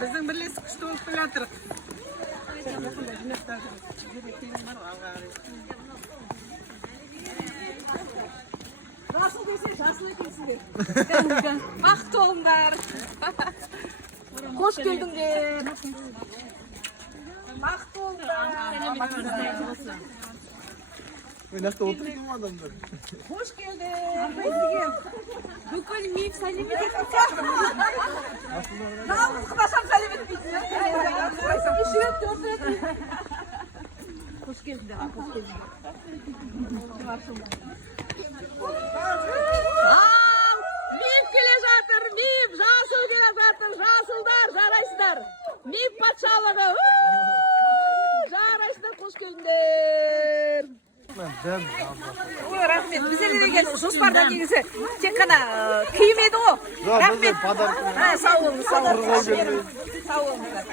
Біздің бірлесіп күшті болып келе жатырық. Жасыл десе, жасыл екенсіңдер. Бақытты болыңдар. Қош келдіңдер. Бақытты болыңдар. Oynaşta oturuyor mu adamlar? Hoş geldin. Бүкіл мейіп сәлем ететін. Жалғыз қыдашам сәлем етпейді. Үш рет, төрт рет. Hoş geldin. Мейіп келе жатыр, мейіп жасыл келе жатыр, жасылдар жарайсыздар. Мейіп патшалығы. Жарайсыздар, қош келдіңдер. Ой, рахмет. Біздерге деген жоспарда негізі тек қана киім еді ғой. Рахмет. Сау болыңыз, сау болыңыз. Сау болыңыздар.